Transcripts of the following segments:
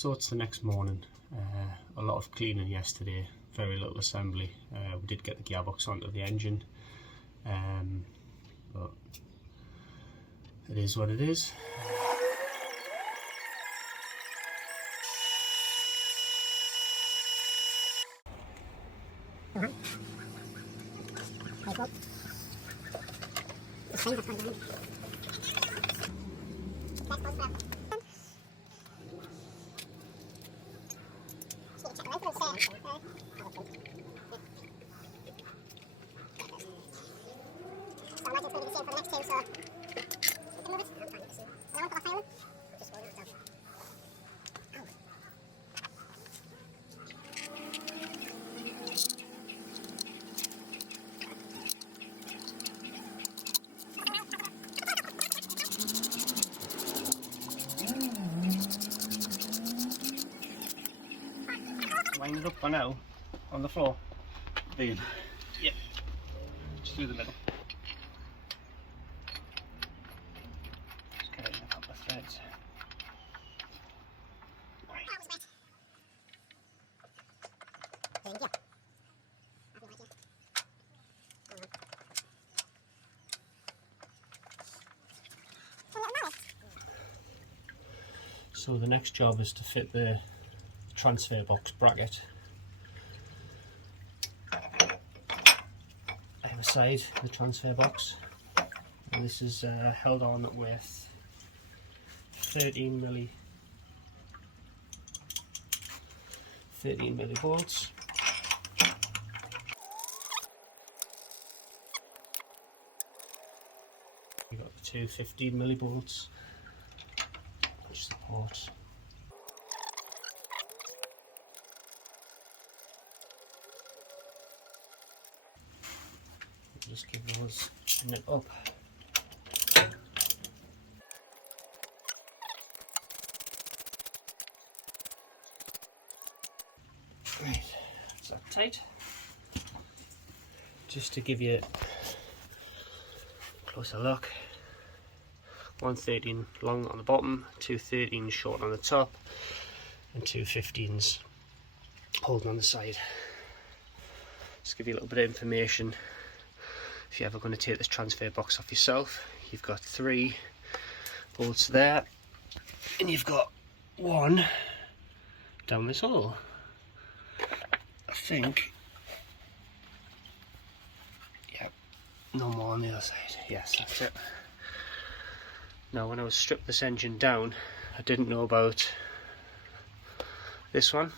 So it's the next morning. A lot of cleaning yesterday, very little assembly. We did get the gearbox onto the engine, but it is what it is. Wind it up for now on the floor. Then. Yep. Just through the middle. Just get it in a couple of threads. Right. So the next job is to fit the transfer box bracket either side of the transfer box, and this is held on with 13 milli bolts. You've got the two 15 milli bolts which support. Just give those a nip up. Right, is that tight? Just to give you a closer look, 113 long on the bottom, 213 short on the top, and 215s holding on the side. Just give you a little bit of information. If you're ever going to take this transfer box off yourself, you've got 3 bolts there, and you've got 1 down this hole. I think, yep, no more on the other side. Yes, that's it. Now, when I was stripped this engine down, I didn't know about this one,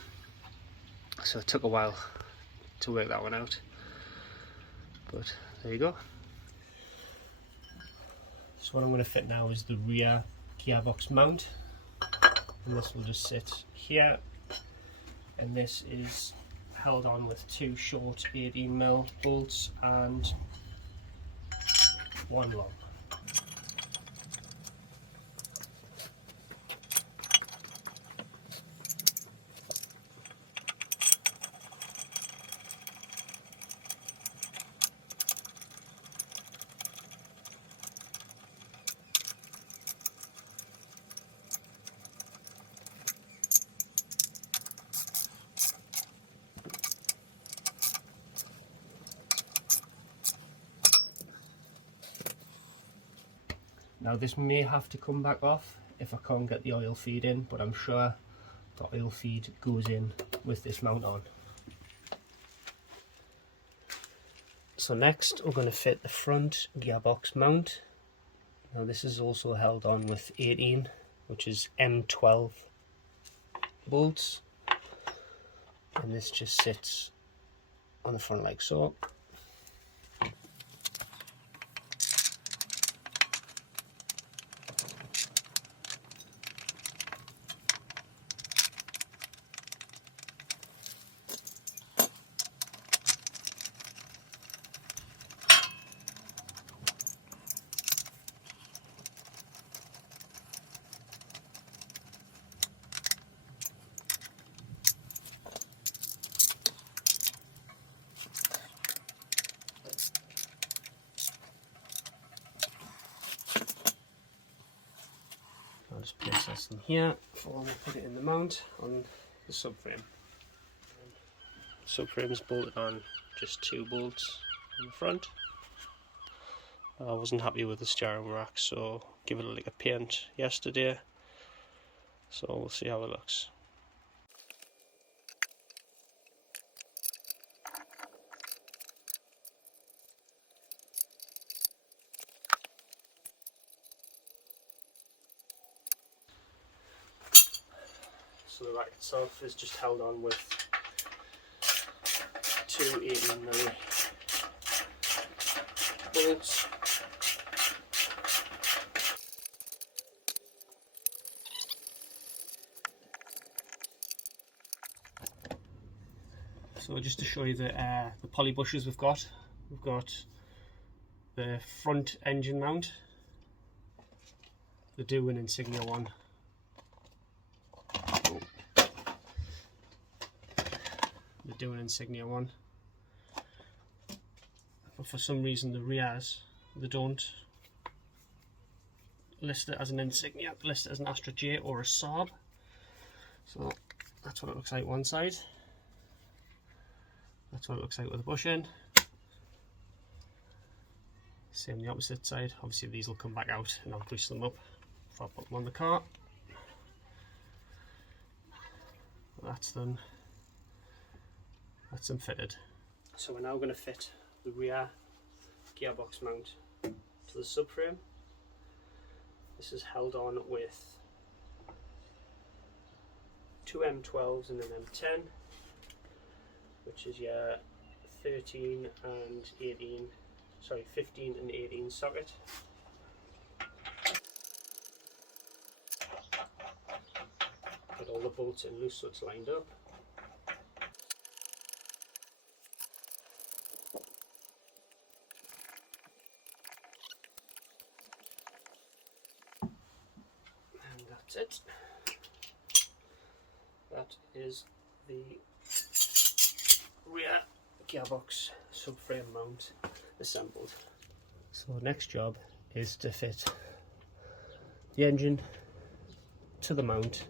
so it took a while to work that one out, but there you go. So what I'm going to fit now is the rear gearbox mount, and this will just sit here, and this is held on with 2 short 18mm bolts and 1 long. Now this may have to come back off if I can't get the oil feed in, but I'm sure the oil feed goes in with this mount on. So next we're going to fit the front gearbox mount. Now this is also held on with 18, which is M12 bolts, and this just sits on the front like so. I'll just place this in here. we'll put it in the mount on the subframe. Subframe is bolted on just 2 bolts in the front. I wasn't happy with the steering rack, so give it a lick of paint yesterday, so we'll see how it looks. So the rack itself is just held on with 2 18mm bolts. So just to show you the poly bushes we've got the front engine mount, the Vauxhall Insignia one. The Vauxhall Insignia one. But for some reason the rears, they don't list it as an Insignia, they list it as an Astra J or a Saab. So that's what it looks like one side. That's what it looks like with the bush end. Same the opposite side. Obviously these will come back out and I'll grease them up before I put them on the car. That's them fitted. So we're now going to fit the rear gearbox mount to the subframe. This is held on with 2 M12s and an M10, which is your 15 and 18 socket. Got all the bolts in loose so it's lined up. And that's it. That is the rear gearbox subframe mount assembled. So next job is to fit the engine to the mount.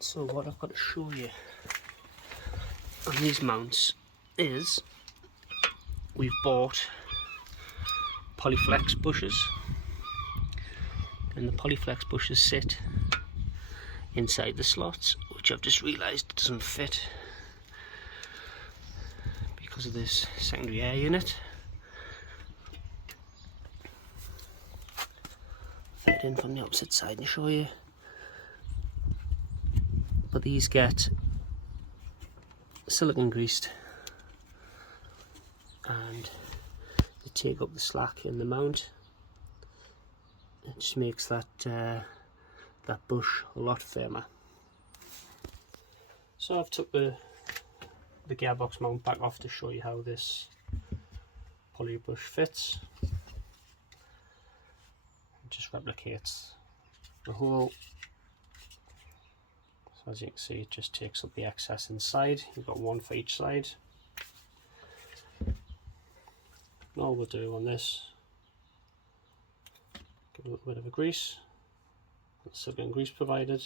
So what I've got to show you on these mounts is we've bought Polyflex bushes, and the Polyflex bushes sit inside the slots, which I've just realised doesn't fit because of this secondary air unit. Fit it in from the opposite side and show you. But these get silicone greased and they take up the slack in the mount. It just makes that that bush a lot firmer. So I've took the gearbox mount back off to show you how this poly bush fits. It just replicates the hole. So as you can see, it just takes up the excess inside. You've got one for each side. And all we'll do on this, give it a little bit of a grease. Silicone grease provided.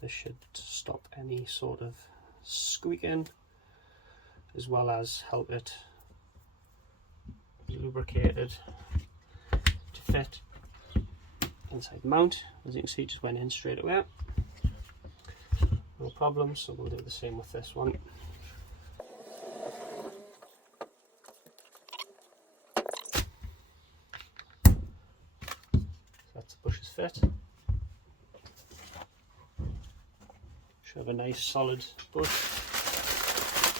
This should stop any sort of squeaking, as well as help it be lubricated to fit inside the mount. As you can see, it just went in straight away, no problem. So we'll do the same with this one. So that's the bush's fit. Should have a nice solid bush.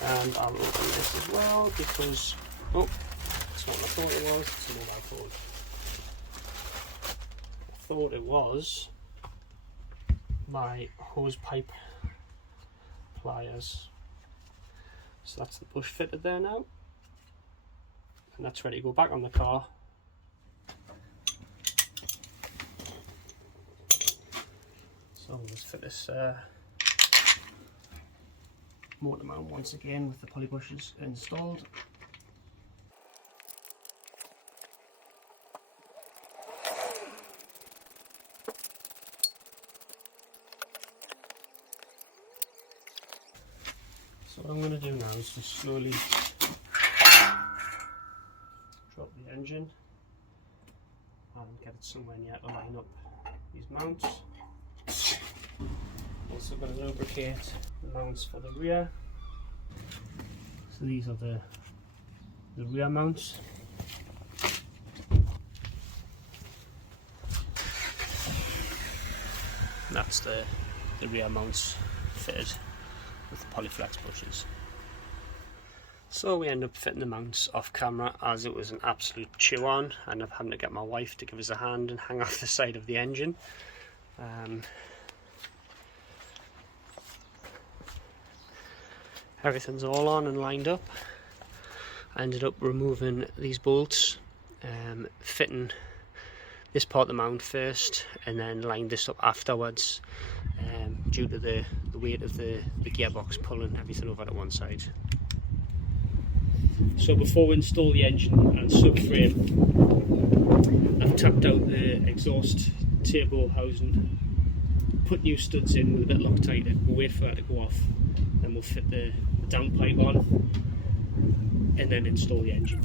And I'll open this as well because, oh, it's not what I thought it was, it's not what I thought. I thought it was my hose pipe pliers. So that's the bush fitted there now, and that's ready to go back on the car. So let's fit this motor mount once again with the pulley bushes installed. So what I'm going to do now is just slowly drop the engine and get it somewhere near to line up these mounts. Also going to lubricate the mounts for the rear. So these are the rear mounts. And that's the rear mounts fitted with the Polyflex bushes. So we end up fitting the mounts off camera, as it was an absolute chew on. I ended up having to get my wife to give us a hand and hang off the side of the engine. Everything's all on and lined up. I ended up removing these bolts, fitting this part of the mount first, and then lined this up afterwards, due to the weight of the gearbox pulling everything over to one side. So before we install the engine and subframe, I've tapped out the exhaust turbo housing, put new studs in with a bit Loctite, we'll wait for that to go off, then we'll fit the downpipe on and then install the engine.